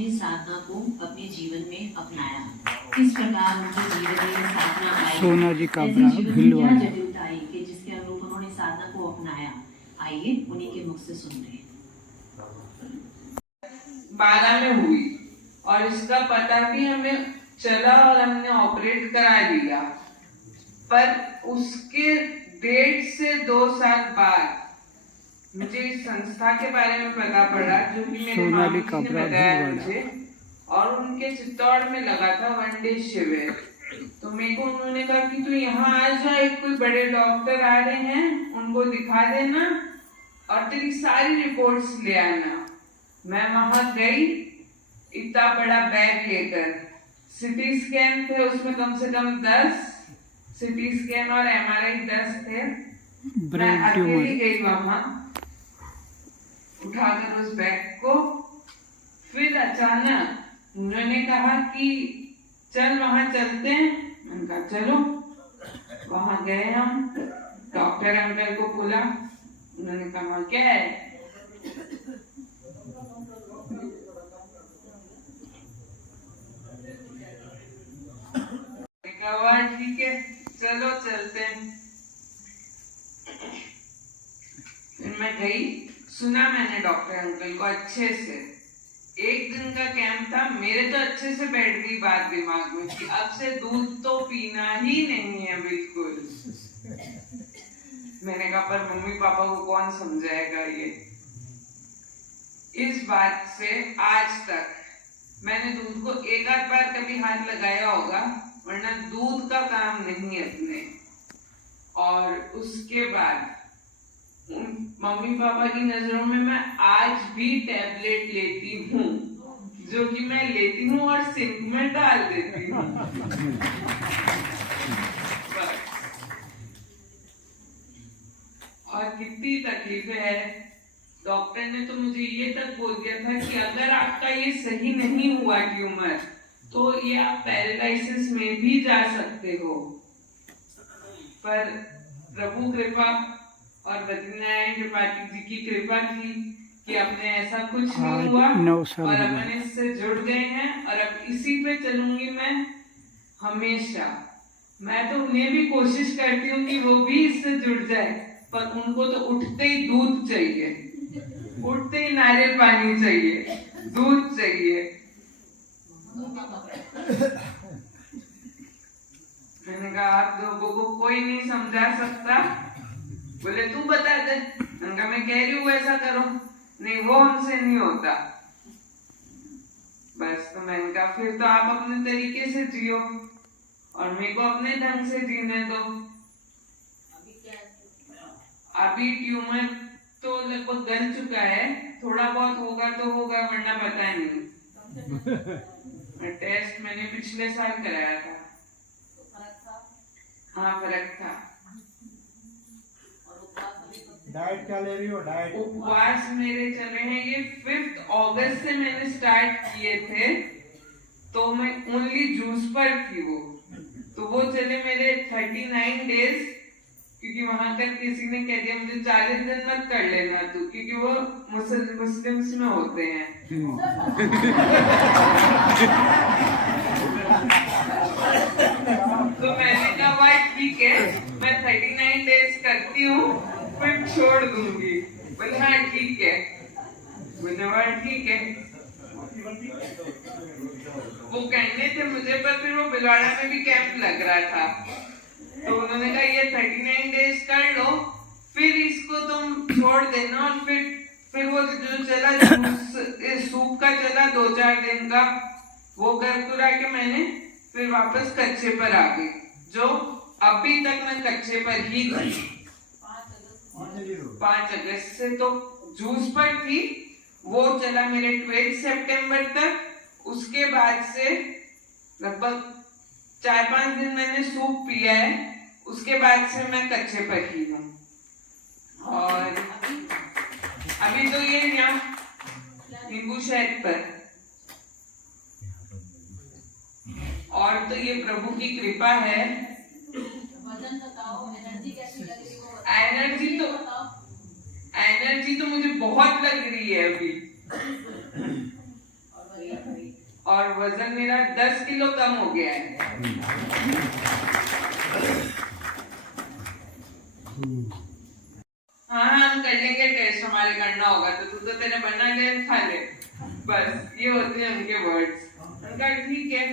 उन्होंने साधना को अपने जीवन में अपनाया। किस प्रकार उनके जीवन में साधना आई, सोना जी का क्या जटिलता आई कि जिसके अनुरूप उन्होंने साधना को अपनाया। आइए उन्हीं के मुख से सुनते हैं। 12 में हुई और इसका पता भी हमें चला और हमने ऑपरेट करा दिया, पर उसके डेट से 2 साल बाद मुझे इस संस्था के बारे में पता पड़ा, जो कि मेरे मामी जी ने बताया मुझे, और उनके चित्तौड़ में लगा था 1 डे शिविर। तो मेरे को उन्होंने कहा कि तू यहाँ आ जा, एक कोई बड़े डॉक्टर आ रहे हैं, उनको दिखा देना और तेरी सारी रिपोर्ट्स ले आना। मैं वहां गई, इतना बड़ा बैग लेकर। सिटी स्कैन थे उसमें कम से कम 10 सिटी स्कैन और MRI 10 थे। मैं अकेली गई वहां, उठाकर उस बैग को। फिर अचानक उन्होंने कहा कि चल वहां चलते हैं। मैंने कहा चलो। वहां गए हम, डॉक्टर अंकल को बुला। उन्होंने कहा क्या है? ठीक है चलो चलते हैं। फिर मैं गई, सुना मैंने डॉक्टर अंकल को अच्छे से। 1 दिन का कैंप था, मेरे तो अच्छे से बैठ गई बात दिमाग में कि अब से दूध तो पीना ही नहीं है बिल्कुल। मैंने कहा पर मम्मी पापा को कौन समझाएगा ये। इस बात से आज तक मैंने दूध को एक आध बार कभी हाथ लगाया होगा, वरना दूध का काम नहीं अपने। और उसके बाद मम्मी पापा की नजरों में मैं आज भी टैबलेट लेती हूँ, जो कि मैं लेती हूँ और सिंक में डाल देती हूँ। और कितनी तकलीफें है। डॉक्टर ने तो मुझे ये तक बोल दिया था कि अगर आपका ये सही नहीं हुआ ट्यूमर, तो ये आप पैरालिसिस में भी जा सकते हो। पर प्रभु कृपा और बद्रीनारायण त्रिपाठी जी की कृपा थी कि अपने ऐसा कुछ नहीं हुआ और अपन इससे जुड़ गए हैं। और अब इसी पे चलूंगी मैं हमेशा। मैं तो उन्हें भी कोशिश करती हूँ कि वो भी इससे जुड़ जाए, पर उनको तो उठते ही दूध चाहिए, उठते ही नारियल पानी चाहिए, दूध चाहिए। मैंने कहा आप लोगों को कोई नहीं समझा सकता। बोले तू बता दे। मैंने कहा मैं कह रही हूँ ऐसा करो। नहीं वो हमसे नहीं होता। बस तो मैंने कहा फिर तो आप अपने तरीके से जियो और मेरे को अपने ढंग से जीने दो। अभी ट्यूमर तो लगभग गल चुका है, थोड़ा बहुत होगा तो होगा, वरना पता नहीं। टेस्ट मैंने पिछले साल कराया था। हाँ फर्क था। डाइट क्या ले रही हो? डाइट उपवास मेरे चल रहे हैं, ये 5 अगस्त से मैंने स्टार्ट किए थे, तो मैं ओनली जूस पर थी तो वो चले मेरे 39 डेज। क्योंकि वहां तक किसी ने कह दिया मुझे 40 दिन मत कर लेना तू, क्योंकि वो मुस्लिम्स में होते हैं। तो मैंने कहा भाई ठीक है, मैं 39 डेज करती हूँ, फिर छोड़ दूंगी। बोले हाँ ठीक है। बोले ठीक है। वो कहने थे मुझे, पर फिर वो भिलवाड़ा में भी कैंप लग रहा था, तो उन्होंने कहा ये 39 डेज कर लो, फिर इसको तुम छोड़ देना। और फिर वो जो चला सूप का चला 2-4 दिन का, वो कर कुरा के मैंने फिर वापस कच्चे पर आ गई, जो अभी तक मैं कच्चे पर ही थी। 5 अगस्त से तो जूस पर थी, वो चला मेरे 12 सितंबर तक। उसके बाद से लगभग 4-5 दिन मैंने सूप पिया है, उसके बाद से मैं कच्चे पर ही हूँ। और अभी तो ये यहाँ नींबू शहद पर। और तो ये प्रभु की कृपा है। एनर्जी तो मुझे बहुत लग रही है अभी। और वजन मेरा 10 किलो कम हो गया है। हाँ हम कर लेंगे टेस्ट, हमारे करना होगा तो तू तो तेरे बना ले खा ले, बस ये होते हैं उनके वर्ड्स। उनका ठीक है।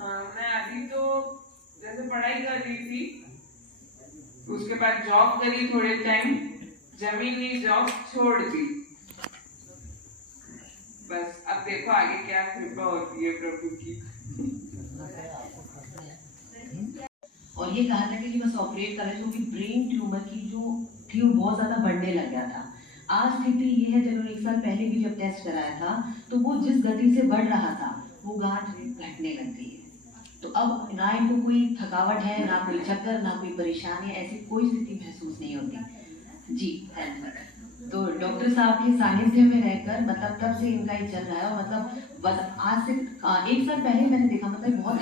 हाँ मैं अभी तो जैसे पढ़ाई कर रही थी, उसके बाद जॉब करी थोड़े टाइम, जमीनी जॉब छोड़ दी। बस अब देखो आगे क्या कृपा होती है प्रभु की। और ये कहा था कि बस ऑपरेट करें क्योंकि ब्रेन ट्यूमर की जो थी वो बहुत ज़्यादा बढ़ने लग गया था। आज स्थिति ये है, जब उन्होंने 1 साल पहले भी जब टेस्ट कराया था तो वो जिस गति से बढ़ रहा था वो गांठ घटने लग गई है। तो अब ना इनको कोई थकावट है, ना कोई चक्कर, ना कोई परेशानी, ऐसी कोई स्थिति महसूस नहीं होती जी। तो डॉक्टर साहब के सानिध्य में रहकर मतलब तब से इनका ये चल रहा है। और मतलब बस आज से 1 साल पहले मैंने देखा, मतलब बहुत